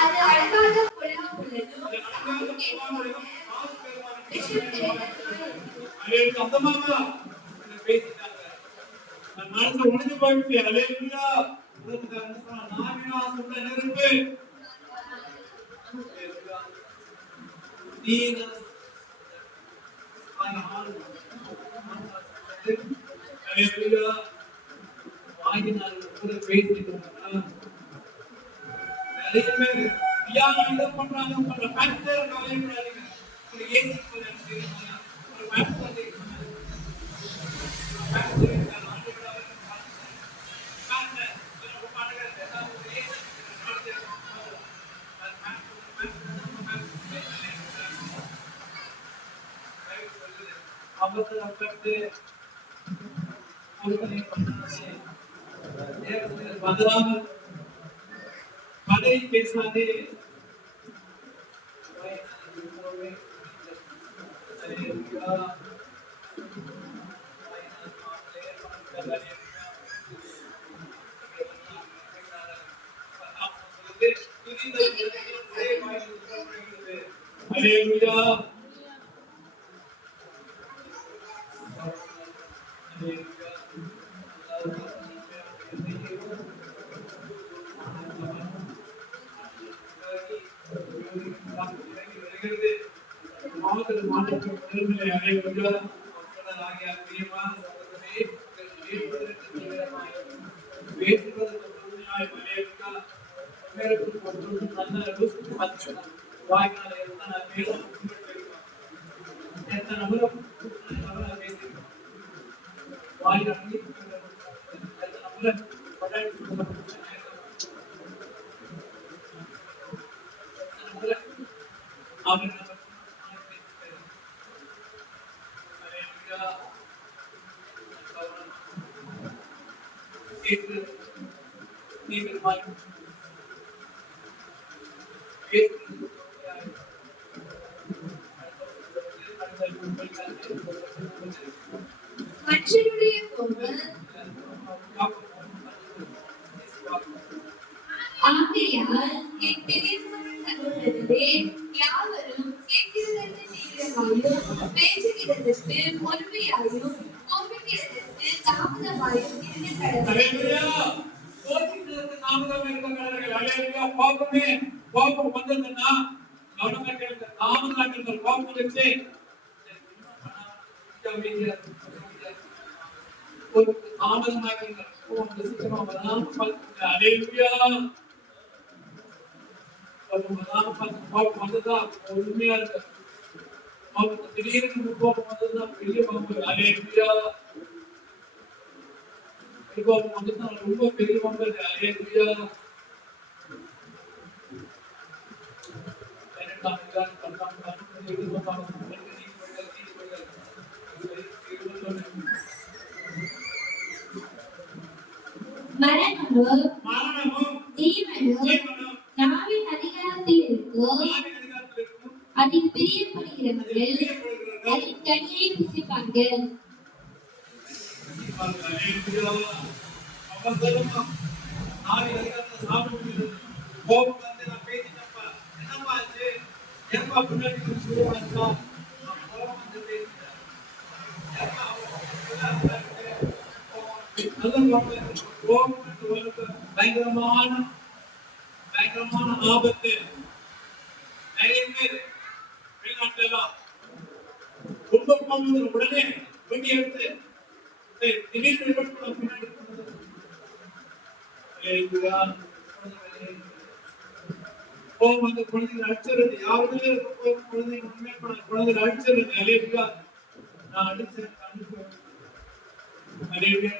அது அழகாக பொல்லாப்புள்ளதும் விஷம் கிடைத்ததும் அந்த மாமா பேசிட்டாங்க. நான் மனசு உடைஞ்சு போயிடுச்சு. அல்லேலூயா. நான் சொல்ல நெருப்பு நீங்க அல்லேலூயா. ஆகினால் கூட பேசிட்டு நிறைய பேர் தியானம் இதை பண்றாங்க. உங்களோட பேக்டர் கவலைப்படாதீங்க. ஒரு ஏசி ஒரு பேக்டர் அவசரப்பட்டு வராமல் கதை பேசாதே. மற்றவருடைய பொருள் ஆகையால் என் பெரியவர்கள் சகோதரரே, யாவரும் கேட்கிறதற்கு தீவிரமாயும் பேசுகிறதற்கு பொறுமையாயும் கோபிக்கிறதற்கு தாமதமாயும் இருக்க கடவுள். கோபம் வந்ததுன்னா தாமதம் கோபம் வச்சு பொறுமையா இருக்கு. திடீர்னு கோபம் வந்ததுதான் பெரிய பங்கு. அலேலுயா. கோபம் வந்ததுதான் ரொம்ப பெரிய பங்கு. அலேலுயா. மரணமும் ஜீவனும் நாவின் அதிகாரத்தில் இருக்கும். அதில் பிரியப்படுகிறவர்கள் அதில் கனியை புசிப்பார்கள். பயங்கரமான ஆபத்து. நிறைய பேர் வெளிநாட்டுலாம் ரொம்ப போகுது, உடனே வண்டி எடுத்து திடீர்னு கோபம் வந்து குழந்தைகள் அடிச்சிருது. யாருமே குழந்தைகள் அடிச்சிருது. அலேலுயா. நான் அடிச்சேன். அலேலுயா.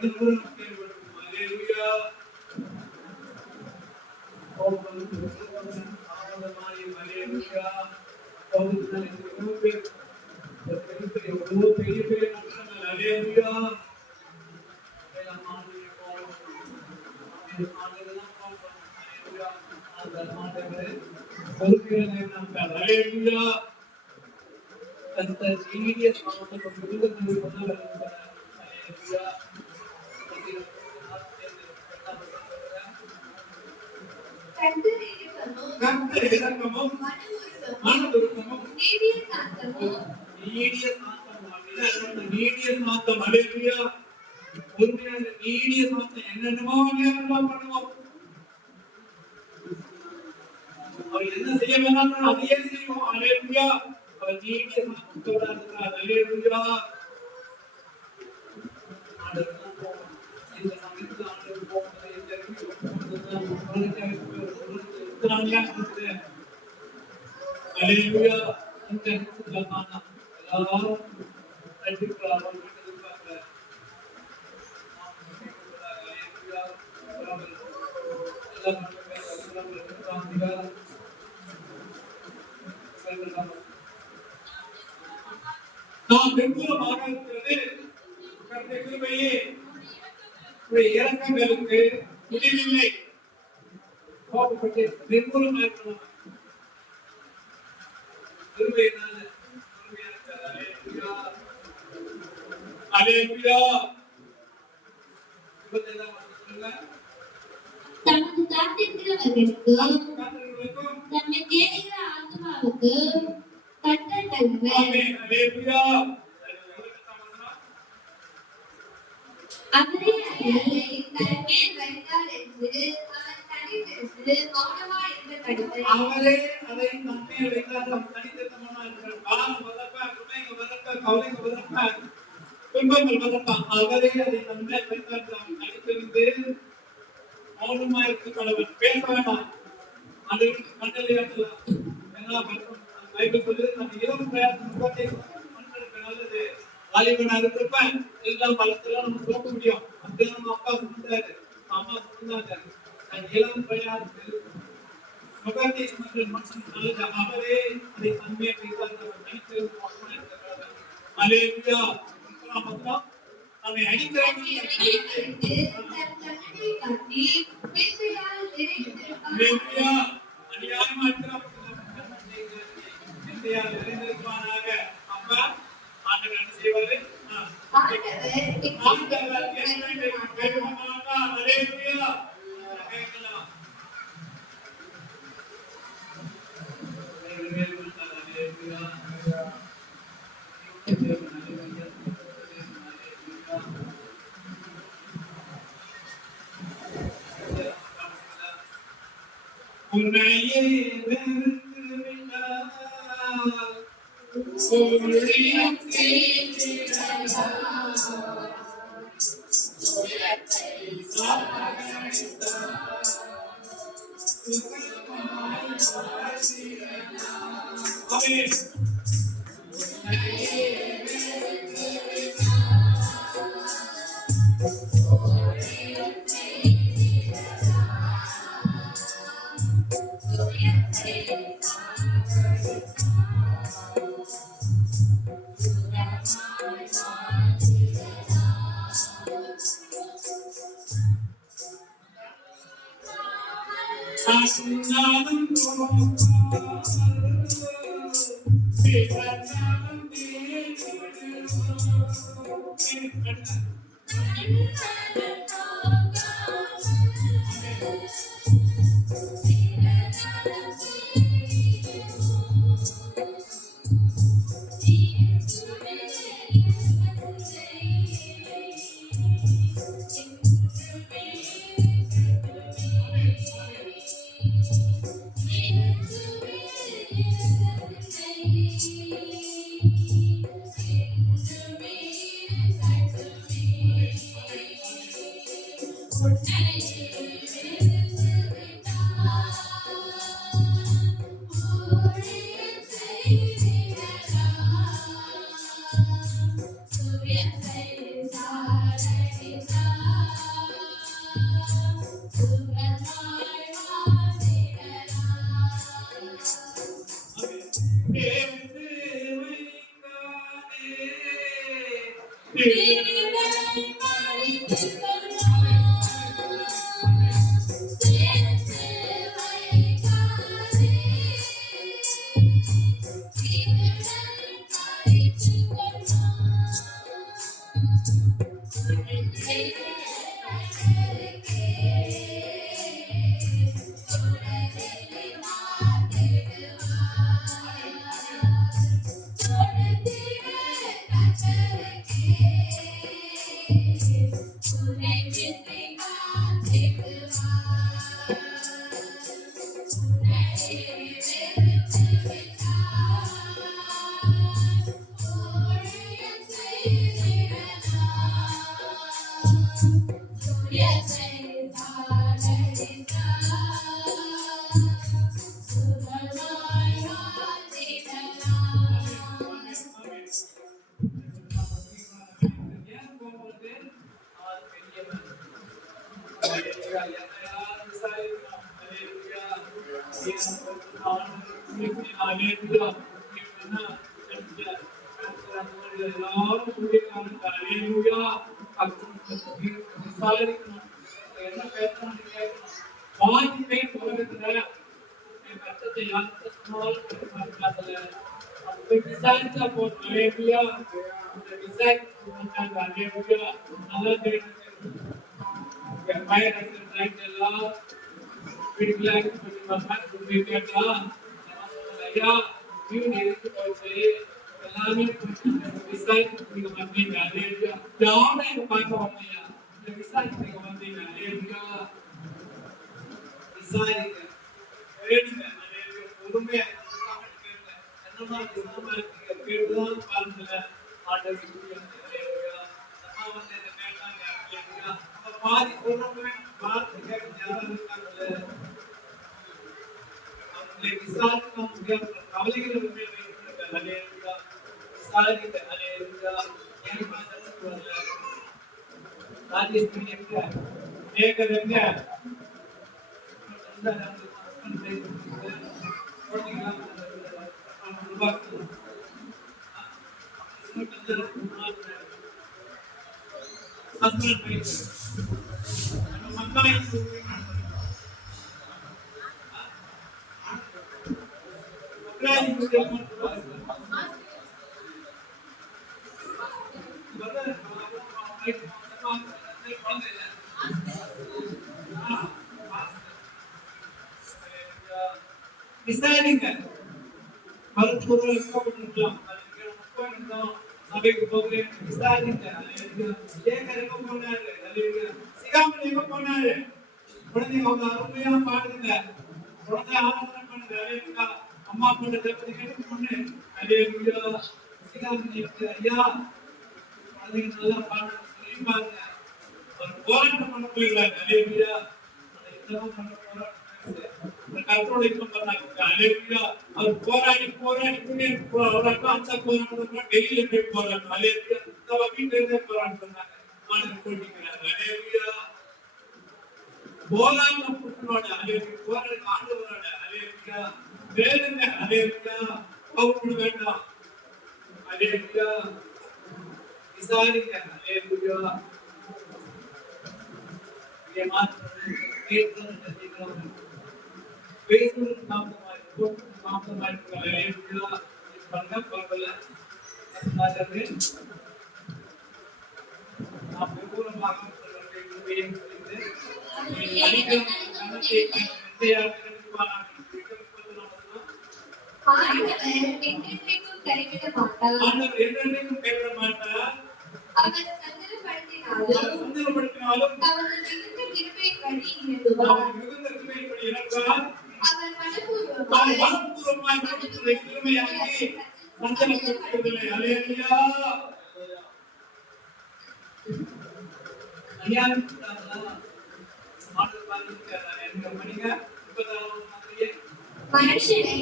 கர்த்தர் கர்த்தர் இரக்கமும் மனதுருக்கமும் நீடிய சாந்தமும் நீடிய சாந்தம். நீடிய சாந்தம். அல்லேலூயா. உண்மையான நீடிய சாந்தம். என்னென்னமோ அநியாயமா பண்ணுவோம். அவர் என்ன செய்ய வேண்டாம் அதையே செய்வோம். அல்லேலூயா. அவர் நீடிய சாந்தத்தோட இருக்கிறார். அல்லேலூயா. இந்த சமயத்துல ஆண்டவர் போகிறது இந்த அல்லேலூயா. இந்த நிமிஷத்துலதான் எல்லாரும் ரட்சிக்கிறார். நாம் வெகுலமாக இருக்கிறது கர்த்தருடைய கிருபையே. இறக்கங்களுக்கு முடிவில்லை. கோபப்பட்டு நிர்மூலமாக இருக்கணும். கிருபையினால அல்லேலூயா. தமது காத்திருக்கிறவர்களுக்கும் தம்மை தேடுகிற ஆத்மாவுக்கு கர்த்தர் நல்லவர். அல்லேலூயா. அவரே அதை தன் மேல் வைத்தார் என்று அவர் தனித்திருந்து மௌனமாய் இருந்த கடுமை. அவரே அதை தன்மேல் வைத்தார். தனித்திருந்தவனாய் இருக்கிறார். பாரம் வரப்ப, சுமைங்க வரப்ப, கவலைங்க வரப்ப, துன்பங்கள் வரப்ப, அவரே அதை தன்மேல் வைத்தார். தனித்திருந்து மௌனமாய் இருக்க கடவுள். பேச வேண்டாம். அது கண்டலே பைபிள் சொல்லுது. நம்ம இரவு பிரயாசம் நல்லது. வாலிபனா இருக்கிறப்ப எல்லாம் பலத்தெல்லாம் நம்ம சொல்ல முடியும். அப்படியே நம்ம அப்பா சொன்னாரு, அம்மா சொன்னாங்க. இளம் பிரயாசத்தில் முகத்தை மனுஷன் நல்லது. அவரே அதை தன்மையை தனித்து அல்லேலூயா. நம்மை அடிக்கிறவங்க அநியாயமா இருக்கிறாங்க. அப்பா ஆண்டவர் என்ன செய்வாரு? ஆண்டவர் அல்லேலூயா. கேட்கலாம். அல்லேலூயா. உன்னையே வெறுத்து விட்டார். ஏன் போகும்போது அவர் பெரியவர். அல்லேலூயா. என்னை யார் விசாரிக்கணும்? அல்லேலூயா. அல்லேலூயா. என்ன எல்லாரும் ஊழியக்காரங்க. அல்லேலூயா. விசாரிக்கணும். என்ன பேசணும் கேட்கணும். பாதி பேர் உலகத்துல என் கஷ்டத்தை யார்கிட்ட சொன்னாலும் பார்க்காதல. அப்படி விசாரிச்சா போதும். அல்லேலூயா. அந்த விசாரிச்சு வந்தாங்க. அல்லேலூயா. நல்லா தெரியும். என் பையன் ரைட் எல்லாம் வீட்டுக்குள்ள கேட்கலாம். ஐயா வீடு இருக்கு போச்சு எல்லாமே விசாரிச்சு நீங்க வந்தீங்க. அல்லேலூயா. யாரும் எங்க பார்க்க வரலையா? இந்த விசாரிச்சு நீங்க வந்தீங்க. அல்லேலூயா. விசாரிங்க கேளுங்க. அல்லேலூயா. பொறுமையா என்னமா விசாரமா இருக்கீங்க கேட்டுதான் பாருங்க. ஆண்டவருக்கு அல்லேலூயா. அம்மா வந்து என்ன கேட்டாங்க. அல்லேலூயா. அப்ப பாதி பொறுமை பார்த்து கேட்க யாரும் இருக்காங்கல்ல. அவங்களை விசாரிக்க முடியாத கவலைகளை உண்மை வைத்திருக்க. அல்லேலூயா. விசாரிக்க. அல்லேலூயா. ஏன் பார்த்து வரல ராஜேஸ்வரி எங்க கேட்கறது எங்க விசாரிங்க. மருத்துவர்கள் இருக்கலாம். சபைக்கு போகிறேன் விசாரிங்க. ஏகர் எங்க போனாரு? சிகாமணி எங்க போனாரு? குழந்தைங்க அவங்க அருமையா பாடுங்க. குழந்தை ஆராதனை பண்ணுங்க. அல்லேலூயா. அம்மா பண்ண தேவதை கேட்டு பொண்ணு. அல்லேலூயா. சிகாமணி ஐயா குழந்தைங்க நல்லா பாடுங்க. சொல்லி பாருங்க. ஒரு போராட்டம் பண்ண போயிடுறாங்க. அல்லேலூயா. இதெல்லாம் பண்ண போராட்டம் கர்த்தரோட யுத்தம் பண்ணாங்க. அல்லேலூயா. அவர் போராடி அவருக்கு அந்த போராட்டம் டெல்லியில போய் போராட்டம். அல்லேலூயா. நம்ம வீட்டுல இருந்தே போராட்டம் பண்ணாங்க. ஆண்டவர் போட்டிக்கிறார். அல்லேலூயா. போராட்டம் புத்தனோட. அல்லேலூயா. போராட்டம் ஆண்டவரோட. அல்லேலூயா. வேணுங்க. அல்லேலூயா. அவருக்கு வேண்டாம். அல்லேலூயா. விசாரிங்க. அல்லேலூயா. பேசுவது காரணமாய் பண்ண பரவல நாம் விபூரமாக என்றென்றைக்கும் கைவிட மாட்டார். அவர் சந்தனப்படுத்தினாலும் அவர் மிகுந்த கிருபையின்படி இறங்குவார். அவர் மனப்பூர்வமாய் கொடுத்ததை கிருபையாக்கி சந்தனப்படுத்துவதில்லை. அல்லேலூயா. அநியாயம் மனுஷனை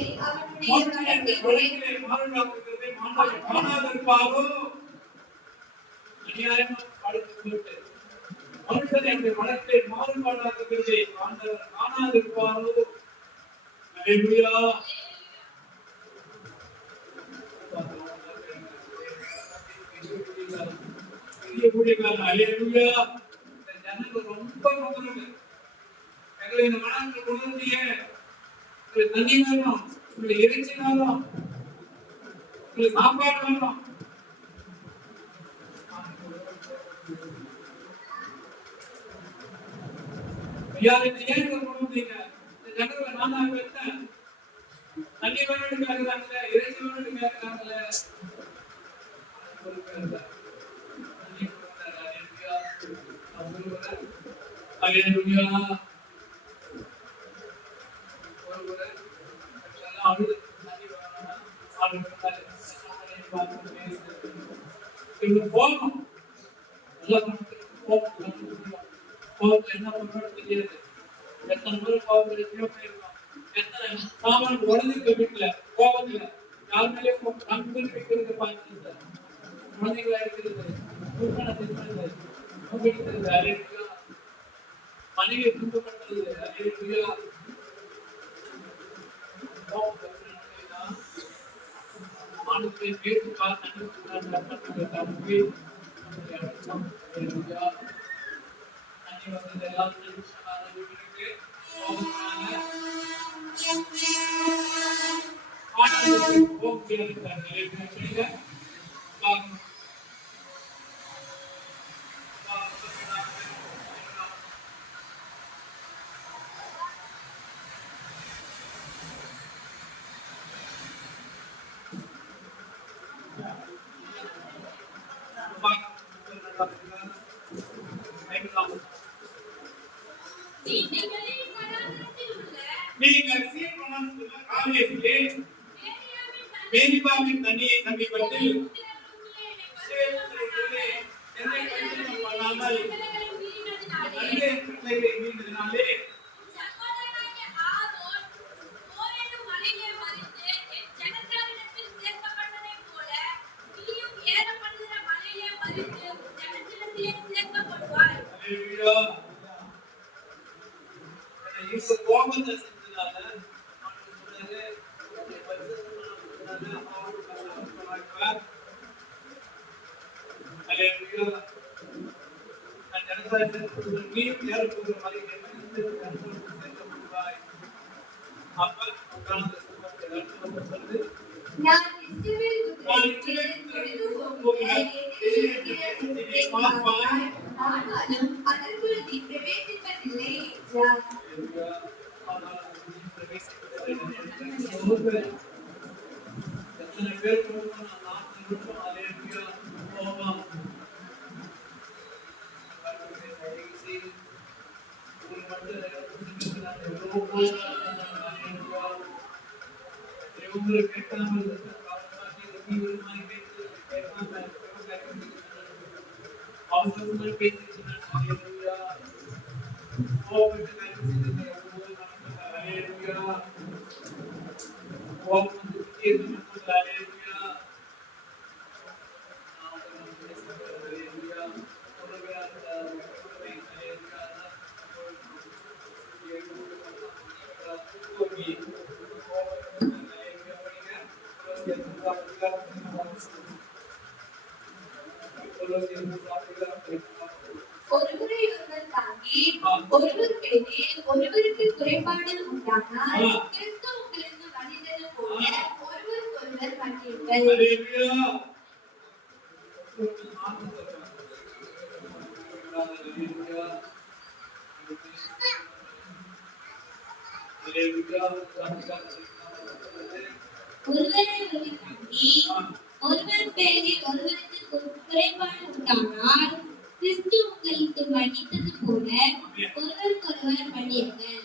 அவனுடைய காணாதிருப்பாரோ. அநியாயம் படுத்துவிட்டு மனுஷனை அந்த மனத்தை மாறுபாடாக்குவதை ஆண்டவர் காணாதிருப்பாரோ. அல்லேலூயா. பெரிய ஊழியக்காரர். அல்லேலூயா. இந்த ஜனங்கள் ரொம்ப நோக்குறாங்க. எங்களை இந்த மனங்களை கொண்டு வந்தீங்க. உங்களுக்கு தண்ணி வேணும், உங்களுக்கு இறைச்சி வேணும், உங்களுக்கு சாப்பாடு வேணும். யார் இந்த ஏன் கொண்டு வந்தீங்க? இந்த ஜனங்களை நானா பெற்றேன். தண்ணி வேணும்னு கேட்கிறாங்களே, இறைச்சி வேணும்னு கேட்கிறாங்களே. அல்லேலூயா. அழுது தண்ணி வேணும்னா ஆள் இருந்தாரு. பார்த்துட்டே இவங்க போகணும். நல்லா கோபம் கோபத்துல என்ன பண்றோம்னு தெரியாது. எத்தனை பேர் கோபத்துல எப்படியோ போயிருக்கோம். எத்தனை சாமான் உடஞ்சிருக்க வீட்டுல கோபத்துல யார் மேலேயும் கம்பெனி வைக்கிறது பார்த்துருந்த குழந்தைகளா இருக்கிறது இருக்கிறது அலையா மனைவியை துன்பப்படுத்துறது அலையா ஆணுக்கு பேசுக்கா தண்ணி தண்ணி வந்தது எல்லாரும் வீட்டுக்கு நீங்கள் சீர்குணத்தில் காலேஜிலே மேரிபாவின் தண்ணியை சமீபத்தில் என்னை பரிசுத்தம் பண்ணாமல் நன்றே பிள்ளைகளை மீண்டதினாலே இப்ப கோபத்தை செஞ்சதால எத்தனை பேர் ஒருவரை ஒருவர் தாங்கி ஒருவருக்கிடையே ஒருவருக்கு குறைபாடு உண்டானால் கிறிஸ்து உங்களுக்கு மன்னித்தது போல ஒருவருக்கொருவர் மன்னியுங்கள். ஒருவரை ஒருவர் தாங்கி ஒருவர் பேரில் ஒருவருக்கு குறைபாடு உண்டானால் கிறிஸ்து உங்களுக்கு மன்னித்தது போல ஒருவருக்கொருவர் மன்னியுங்கள்.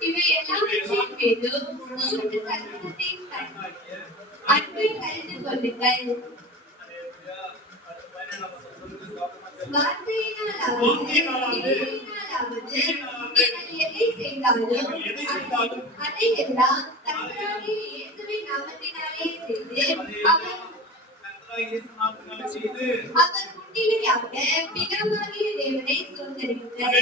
இவையெல்லாம் செய்வதும் உங்களுக்கு சத்தியத்தை அன்பை அறிந்து கொள்ளுங்கள். வார்த்தையினாலாவது நீங்கள் எதை செய்தாலும் அதையெல்லாம் கர்த்தராகிய இயேசுவின் நாமத்தினாலே செய்து அவர் முன்னிலையாக பிதாவாகிய தேவனை ஸ்தோத்திரியுங்கள்.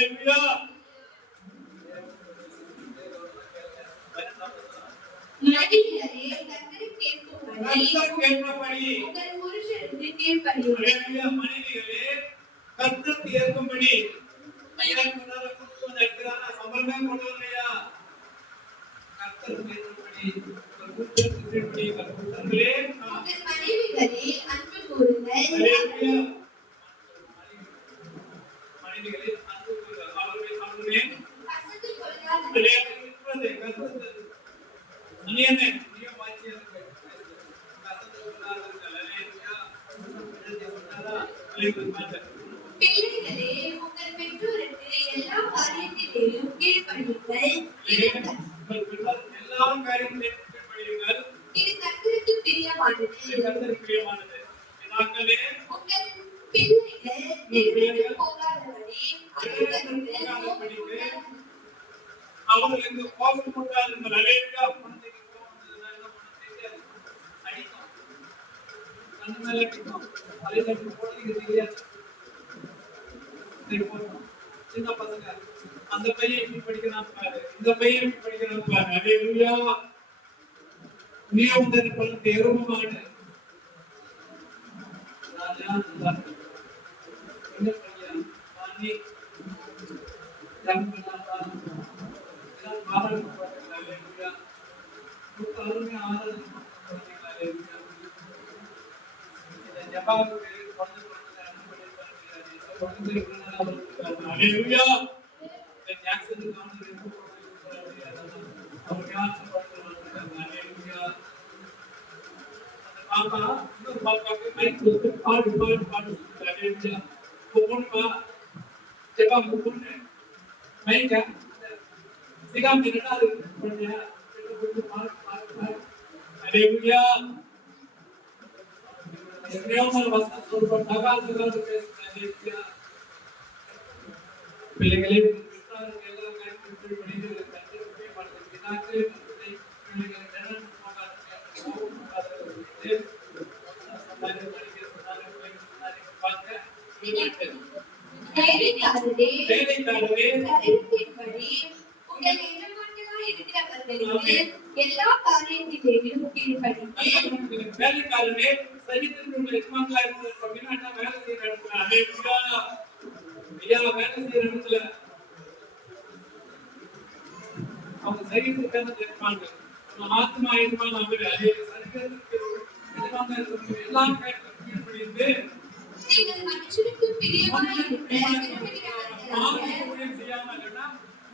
மனைவியரே கர்த்தருக்கு ஏற்பபடி உங்கள் புருஷருக்கு கீழ்ப்படியுங்கள். மனைவிகளே கர்த்தருக்கு ஏற்பபடி சம்பளமே கொண்டு வரலையா? கர்த்தருக்கு ஏற்பபடி உங்கள் மனைவிகளே அன்பு கூறுங்கள். மனைவிகளே அன்பு கூறுங்கள். அவர்கள் கசந்து கொள்ளாதீர்கள். அநியனே நீயும் வாங்கி எனக்கு கசந்து சொன்னார்கள் அல்லேலூயா சொன்னாரா அல்லேலூயா பிள்ளைகளே உங்கள் பெற்றோருக்கு எல்லா காரியத்திலேயும் கீழ்ப்படியுங்கள். எல்லா காரியங்களையும் கீழ்ப்படியுங்கள். இது கர்த்தருக்கு பிரியமானது. கர்த்தருக்கு பிரியமானது. பிதாக்களே உங்கள் பிள்ளைகள் கெட்டுப் போகாதபடி அவர்களுக்கு கோபம் கொண்டார்கள். அல்லேலூயா. குழந்தைக்கு கோபம் வந்ததுன்னா என்ன பண்ண தெரியாது. அடிக்கும். கண்ணு மேல அடிக்கும். தலையில போடுறது தெரியாது. சின்ன பசங்க அந்த பையன் இப்படி படிக்கிறான் பாரு, இந்த பையன் இப்படி படிக்கிறான் பாரு. அல்லேலூயா. நீ உங்கள் பணத்தை எருமமாடு ராஜா இந்த பையன் வாணி ஜம்பனாதா இதெல்லாம் பாராட்டு போட்டாங்க. அல்லேலூயா. அருமை ஆராதனை பண்ணாங்க. அல்லேலூயா. இந்த ஜபாவுக்கு Hallelujah. The Jackson is on the report. Hallelujah. Papa, you Papa, I took the part. Hallelujah. Kupuna, Jeba Kupuna, Mega, Sigam Minata, Hallelujah. Everyone was so for Tagal. பிள்ளைகளே எல்லா காரியத்தையும் படிக்கிறது கற்றுக்கொண்டே மற்ற பிதாக்களே பிள்ளைகளை திறன் எல்லா காரியத்திலேயும் கீழ்ப்படியுங்கள். வேலைக்காரனே சரித்திரங்கள் எஜமான்களா இருக்கிற வேலை செய்யற இடத்துல ஐயா வேலை செய்யற இடத்துல அவங்க சரீரத்துக்கான தெரிப்பாங்க. ஆத்மா எஜமான அவரு அதே சரீரத்துக்கு எஜமான எல்லா காரியத்தையும் படித்து நீங்கள் மனுஷனுக்கு பிரியமாயிருக்க செய்யாம இல்லைன்னா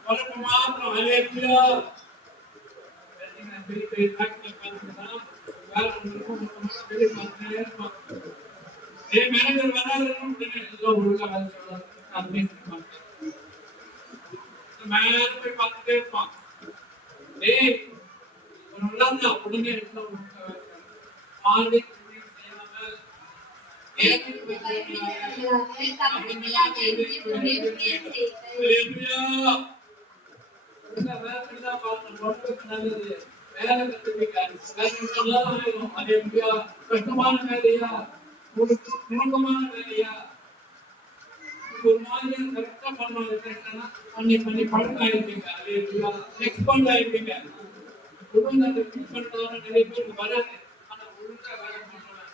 உனக்கு மாத்திரம் அல்லேலூயா. பெரிய பெரிய ஃபேக்டரி பார்த்தீங்கன்னா வேலை பெரிய பார்த்துட்டே இருப்பான். மேனேஜர் வராதுன்னு உடனே எல்லாம் ஒழுங்கா வேலை செய்வாங்க. மேல போய் பார்த்துட்டே இருப்பான். உடனே ஆண்டு செய்யாமல் நல்லது வேலை கத்துப்பீங்க. கஷ்டமான வேலையா நுணுக்கமான வேலையா ஒரு மாதிரி கரெக்டா பண்ணுவாங்க. பண்ணி பழக்கம் ஆயிருப்பீங்க. அல்லேலூயா. எக்ஸ்பர்ட் ஆயிருப்பீங்க. ஒழுங்கா அந்த ஃபிட் பண்றதால நிறைய பேருக்கு வராது. ஆனா ஒழுங்கா வேலை பண்ணுவாங்க.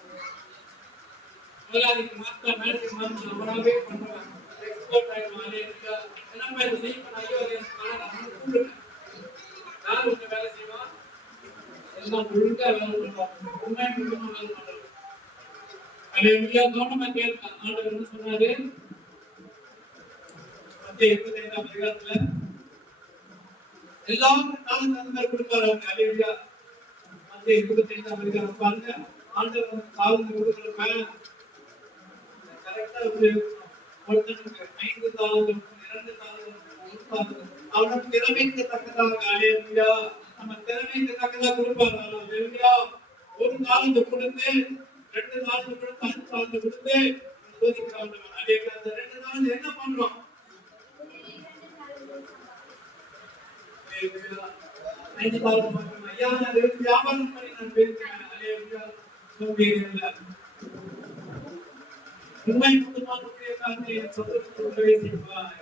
முதலாளிக்கு மாத்த மேனேஜர் மாத்த அவராகவே பண்ணுவாங்க. எக்ஸ்பர்ட் ஆயிருவாங்க. அல்லேலூயா. என்ன மாதிரி செய்யணும் ஐயோ கூப்பிடுங்க. யார் உங்க வேலை செய்வான் எல்லாம் ஒழுங்கா வேலை பண்ணுவாங்க. உண்மை முக்கியமா வேலை பண்ணுவாங்க. அல்லேலூயா. கவனமா கேட்க ஆண்டவர் என்ன சொன்னாரு? அதிகாரத்துல எல்லாரும் காலம் கொடுப்பாரு. அல்லேலூயா. 25ஆம் அதிகாரம் பாருங்க. ஆண்டவர் காலம் கொடுக்கிறப்ப கரெக்டா ஒருத்தனுக்கு 5 தாளந்தும் 2 தாளந்தும் 1 தாளந்தும் அவனோட திறமைக்கு தக்கதாக. அல்லேலூயா. நம்ம திறமைக்கு தக்கதாக கொடுப்பாரு. அல்லேலூயா. 1 தாளந்து கொடுத்து 2 தாளந்து கொடுத்து 5 தாளந்து கொடுத்து சோதிக்கிறாங்க. அல்லேலூயா. அந்த 2 தாளந்து என்ன பண்றோம்? ஐயா நான் வியாபாரம் பண்ணி நான் பேசுறேன். அல்லேலூயா. சோம்பேறியல்ல. உண்மை குடும்பத்துடைய காரணத்தை சந்தோஷத்தோடு பேசிக்கலாம்.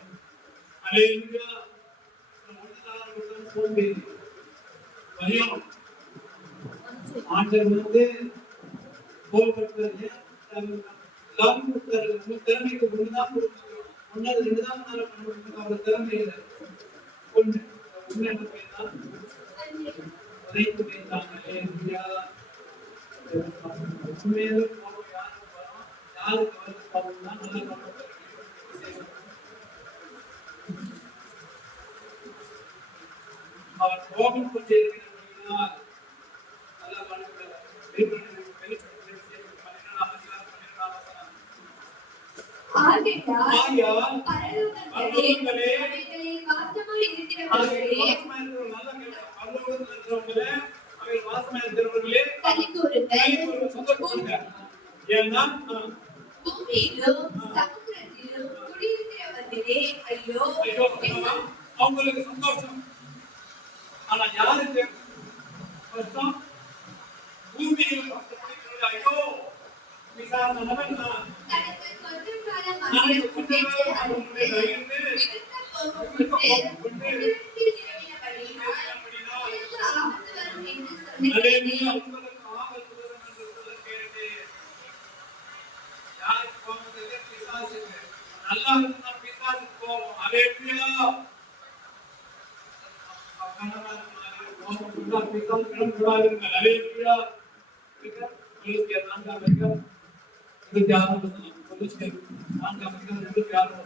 அல்லேலூயா. சோம்பேறி பயம் ஆண்டவர் கோபப்படுறது எல்லாரும் கொடுத்தாரு. உங்க திறமைக்கு ஒண்ணுதான் கொடுக்க முடியும். 1 2 தான் பண்ண முடியும். அவர் திறமை இல்லை. ஒண்ணு உண்மையான பையன் தான் உதைத்து வைத்தாங்க. அல்லேலூயா. உண்மையில கோபம் யாருக்கு வரும்? யாருக்கு வந்து கோபம் தான் நல்ல கோபத்தை அவர் கோபம் கொண்டு இருக்கிற ஆகையால் ஆகையால் பரலோகத்திலே பரலோகத்திலே அவைகளில் வாசமாய் அவைகள் இருக்கிறவர்களே வாசமா இருக்கிற நல்லா கேட்டா பரலோகத்தில் இருக்கிறவங்களே அவைகள் வாசமா இருக்கிறவர்களே களி கூறுங்கள். சந்தோஷப்படுங்க. ஏன்னா பூமியிலும் சமுத்திரத்திலும் குடியிருக்கிறவர்களே ஐயோ ஐயோ அவங்களுக்கு சந்தோஷம். ஆனா யாருக்கு கஷ்டம்? பூமியில் கஷ்டப்படுகிறது. ஐயோ பிசாசானவன் நான் தனக்கு கொஞ்ச காலம் நாளைக்கு கொஞ்ச நாள் அவனுடைய இருந்து அலேலுயா உங்களுக்கு ஆபத்து வரும் என்று சொல்ல கேட்டேன். யாருக்கு கோபம் வருது? பிசாசுக்கு. நல்லா இருந்தா பிசாசுக்கு கோபம். அலேலுயா கோபம் இருந்தா பிசாசு கிளம்பிடாதீர்கள். அலேலுயா கொலோசியர் 4 அதிகாரம் 26 வசனம். கொலோசியர் 4 அதிகாரம் 26 வசனம்.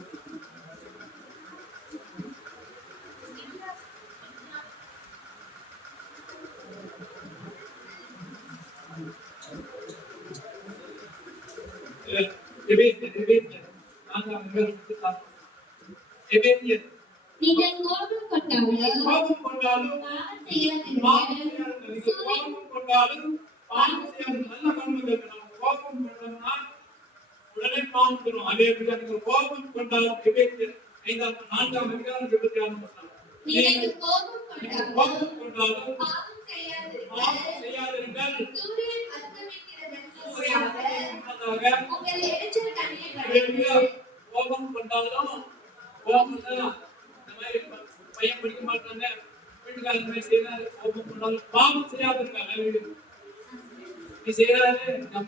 எபேசியர் 4 அதிகாரம் 26. எபேசியர் நீங்கள் கோபம் கொண்டாலும் கோபம் கொண்டாலும் பாவம் செய்யாதீர்கள். கோபம் கொண்டாலும் பாவம் செய்யாது. நல்ல கவனிக்க நம்ம கோபம் கொண்டோம்னா உடனே பாவம் செய்றோம். அதே போல நீங்க கோபம் கொண்டாலும் எபேசியர் 4 அதிகாரம் 26 வசனம். நீங்கள் கோபம் கோபம் கொண்டாலும் கொண்டாலும் பாவம் செய்யாதீர்கள். பாவம் செய்யாதிருங்கள். சூரியன் அஸ்தமிக்கிறது சூரியன் அஸ்தமிக்கிறதாக உங்கள் எரிச்சல் தண்ணீர் ஹalleluya. கோபம் கொண்டாலும் கோபம் தான் இந்த மாதிரி பையன் படிக்க மாட்டாங்க வீட்டுக்காரங்க மாதிரி செய்யறாரு. கோபம் கொண்டாலும் பாவம் செய்யாதிருங்க. ஹalleluya. நீ செய்யறாரு நம்ம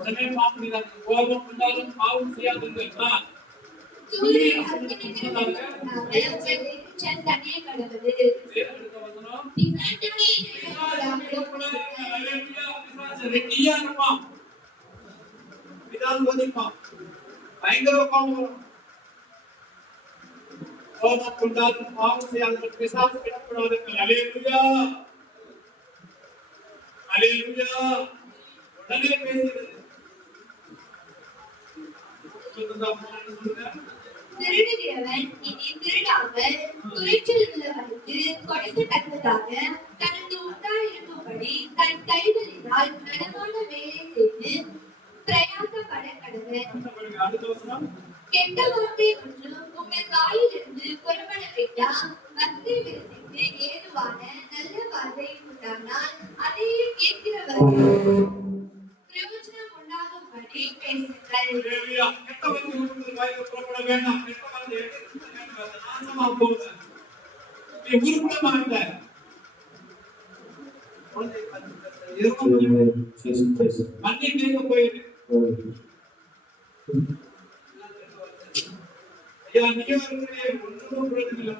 உடனே பாவம் செய்யாதீங்க. கோபம் கொண்டாலும் பாவம் செய்யாதிருங்க. சூரியன் அஸ்தமிக்கிறது உங்கள் எரிச்சல் தண்ணீர் கழுவது அடுத்த வசனம் பிசாசானே ரெட்டியா இருப்பான். பிதான்னு சோதிப்பான். பயங்கர கோபம் வரும். கோபம் கொண்டாலும் பாவம் செய்யாத பிசாசு கிடக்கூடாதுங்கள். அல்லேலூயா அல்லேலூயா. உடனே பேசுகிறது. திருடுகிறவன் இனி திருடாமல் துறைச்சல் உள்ளவனுக்கு கொடுக்கத்தக்கதாக தனக்கு உண்டாயிருக்கும்படி தன் கைகளினால் நலமான வேலை செய்து பிரயாசப்பட கடவன். அடுத்த வசனம் கெட்ட வார்த்தை ஒன்றும் உங்கள் வாயிலிருந்து புறப்பட வேண்டாம். பக்தி விருத்திக்கு ஏதுவான நல்ல வார்த்தை உண்டானால் அதையே கேட்கிறவர்கள் பிரயோஜனம் உண்டாகும்படி பேசுங்கள். அல்லேலூயா. கெட்ட வார்த்தை உங்கள் வாயிலிருந்து புறப்பட வேண்டாம். கெட்ட வார்த்தை எடுத்து வேண்டாம். நாசமா போகுது. நீ உருப்பட மாட்ட. பண்ணிட்டு போயிரு. ஐயா நீங்க இருக்கிறே ஒன்றும் பிரயோஜனம் இல்லை.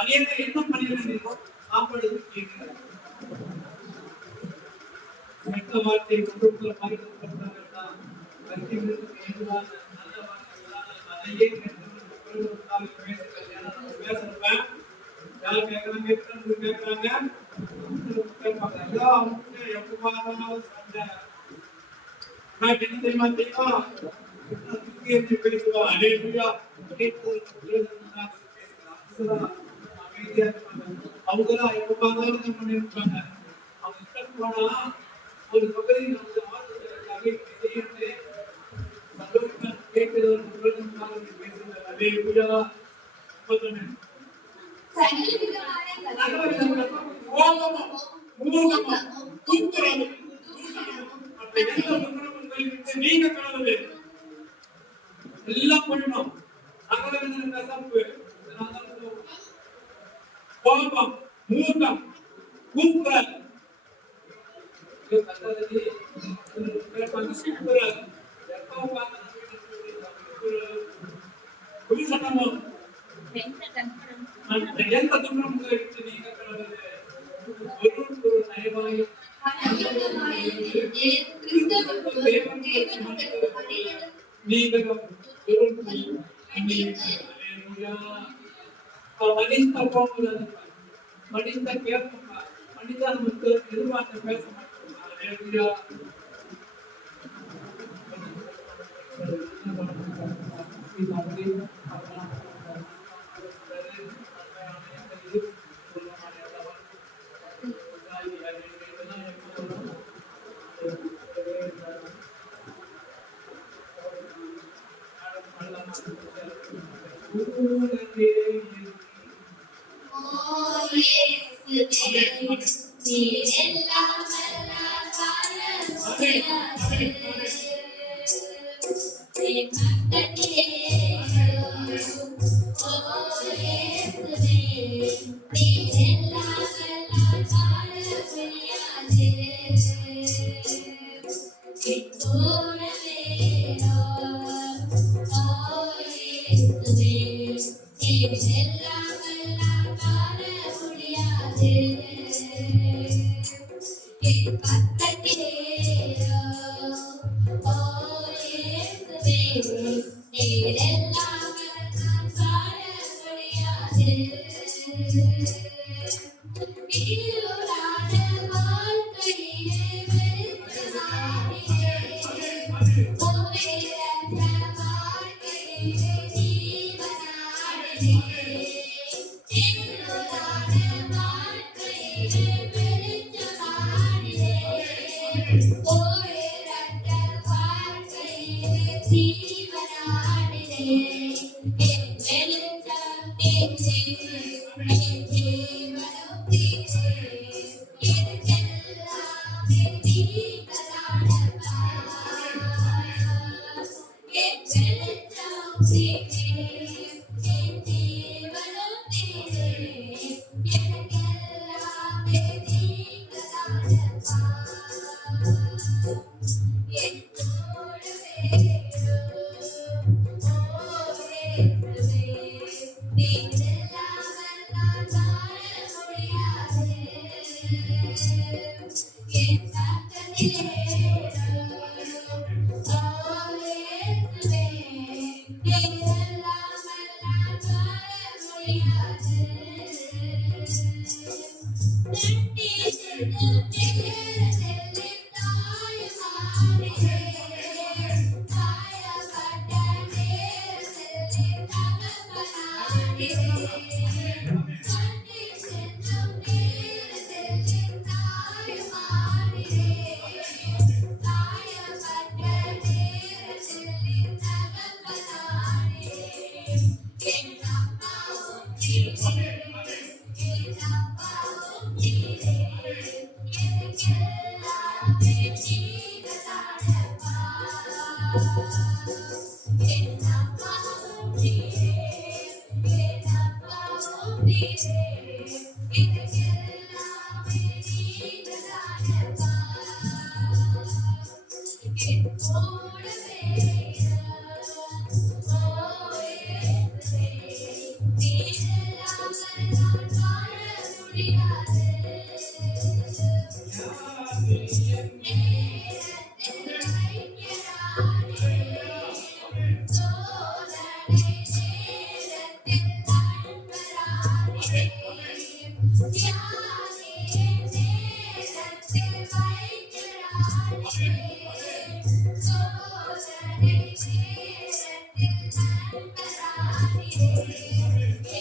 அநேகர் என்ன பண்ணிருந்தீங்க? சாப்பாடு கேட்க கெட்ட வார்த்தை ஒன்றுக்குள்ள பாதிக்கப்பட வேண்டாம். பக்தி விருத்திக்கு ஏதுவான நல்ல வார்த்தைகளால் அதையே கேட்கிறவர்களுக்காக பேசுங்கள். ஏன்னா நம்ம பேசுறப்ப யார் கேட்கறாங்க கேட்கறாங்க கேட்பாங்க. ஐயா அவங்க எப்ப பார்த்தாலும் சண்டை. நான் என்ன தெரியுமா தெரியும் தூக்கி பேசுவா. அல்லேலூயா. அவங்கதான் எப்ப பார்த்தாலும் நம்ம பண்ணிருப்பாங்க. அவங்க கிட்ட போனா ஒரு பகுதி நம்ம வாழ்க்கை செய்யறது சந்தோஷம் கேட்கிறது பேசுறது. அல்லேலூயா. கோபமும் மூகமும் துப்புரவும் நீங்க கடவுளே எல்லாம் பண்ணணும். கசப்பு கோபம் மூகம் கூக்குரல் குடிசனமும் எந்த துன்பம் நீங்க கடவுளே ஒரு நயமாயும் மனித கேட்போம்ப்பா. மனிதா நமக்கு எதிர்பார்த்து பேச மாட்டோம். அல்லேலூயா. ஓ இயேசுவே, நீர் எல்லாம் வல்லார் வாழ முடியாது. என் பக்கத்திலே ஓ இயேசுவே, நீர் எல்லாம் வல்லார் வாழ முடியாது. என் போலவே ஓ இயேசுவே, நீர் எல்லாம் வல்லார் வாழ முடியாது. என் பக்கத்திலே ஓ இயேசுவே, நீர் எல்லாம் வல்லார் வாழ முடியாது. இருளான வாழ்க்கையிலே வெளிச்சமானீரே. உயிரற்ற வாழ்க்கையிலே ஜீவனானீரே. இருளான வாழ்க்கையிலே வெளிச்சமானீரே. உயிரற்ற வாழ்க்கையிலே ஜீவனானீரே. என் வெளிச்சம் நீரே, என் ஜீவனும் நீரே. எனக்கெல்லாமே நீங்களானப்பா. என் வெளிச்சம் நீரே, என் ஜீவனும் நீரே. எனக்கெல்லாமே நீங்களானப்பா. என் கூடவே ஓ இயேசுவே, நீர் இல்லாமல் நான் வாழ முடியாது. என் பக்கத்திலே ஓ இயேசுவே, நீர் இல்லாமல் நான் வாழ முடியாது. தட்டி செல்லும் நேரத்தில் தாயுமானீரே. தாயப்பட்ட நேரத்தில் தகப்பனானீரே. தட்டி செல்லும் நேரத்தில் தாயுமானீரே. தாயப்பட்ட நேரத்தில் தகப்பனானீரே. என் அப்பாவும் நீரே, என் அப்பாவும் நீரே. எனக்கெல்லாமே நீங்களானப்பா. என் அப்பாவும் நீரே, என் அப்பாவும் நீரே. எனக்கெல்லாமே நீங்களானப்பா. என் கூடவே ஓ இயேசுவே, நீர் இல்லாமல் நான் வாழ முடியாது. நேரத்தில் வைக்கிறானே. சோதனை நேரத்தில் நண்பரானே. தியாகியின் நேரத்தில் வைக்கிறானே. சோதனை நேரத்தில் நண்பரானே.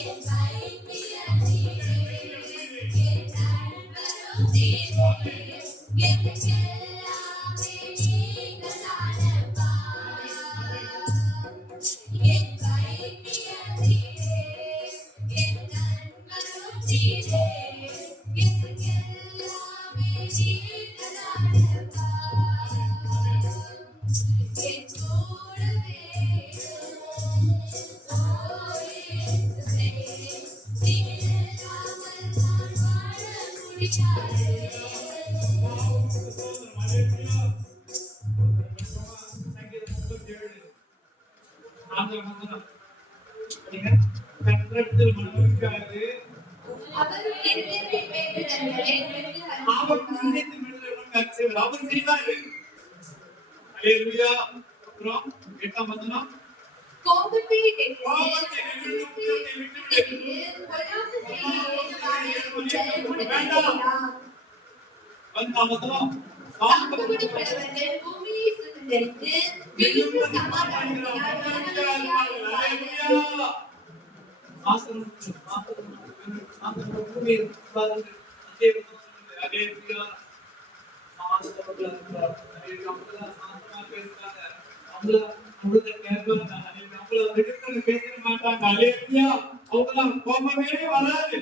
என் வைத்தியனீரே, என் நண்பரும் நீரே. எனக்கெல்லாமே நீங்களானப்பா. என் வைத்தியனீரே, என் நண்பரும் நீரே. எனக்கெல்லாமே நீங்களானப்பா. என் கூடவே ஓ இயேசுவே, நீர் இல்லாமல் நான் வாழ முடியாது. கர்த்தரிடத்தில் மனமகிழ்ச்சியாயிரு. அவர் எத்தனை வேண்டுதல்களை அவர் மன்னித்து விடுதலை செய்வார். அவர் செய்வாரு. அல்லேலூயா. அப்புறம் 8ஆம் வசனம். கோபத்தை கோபத்தை விட்டு விட்டு பொல்லாத செய்தியை வசனம் சாக்குடிப்பட்டவர்கள் பூமியை சுதந்தரித்து மிகுந்த சமாதானத்தினால் வாழ்வார்கள். கோபமே வராது.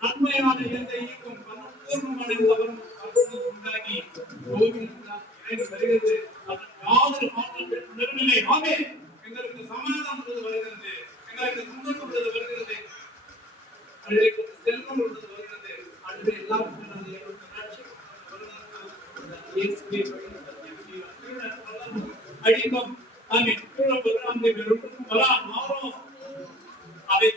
நன்மையான எந்த ஈக்கும் பூர்ணமான உண்டாகி வருகிறது. அதன் யாதொரு மாற்றம் நெருநிலை ஆமே எங்களுக்கு சமாதானம் வருகிறது, எங்களுக்கு சந்தோஷம் வருகிறது, செல்வம் வருகிறது. அதுவே எல்லாருக்கும் அடிக்கும் மாறும் அதை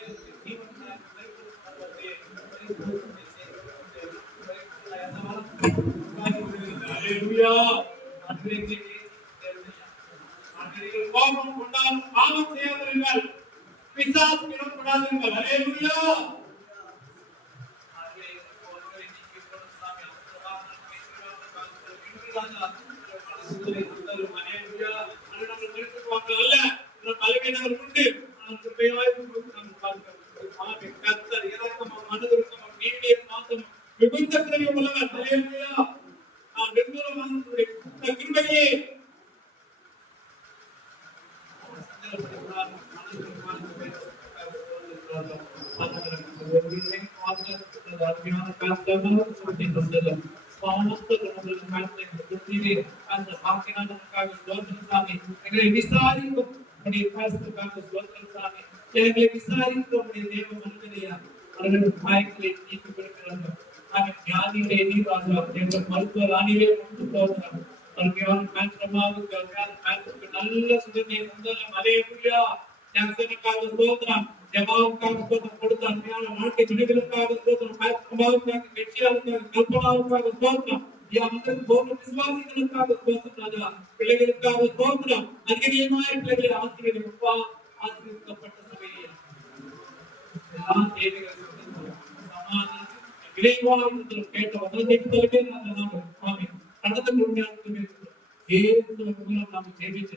கோபம் கொண்டால் பாவம் செய்யாதிருங்கள், பிசாசுக்கு இடம் கொடாதிருங்கள். அல்லேலூயா. பிள்ளைகளுக்காக ஸ்தோத்திரம். அதிகமாய் பிள்ளைகளை ஆசீர்வதிப்பா. ஆசீர்வதிக்கப்பட்ட சபையே எல்லாம் தேவைகள் இறைவாழ்வு கேட்ட வசனத்தை கடந்த நாம் ஜெயிச்சு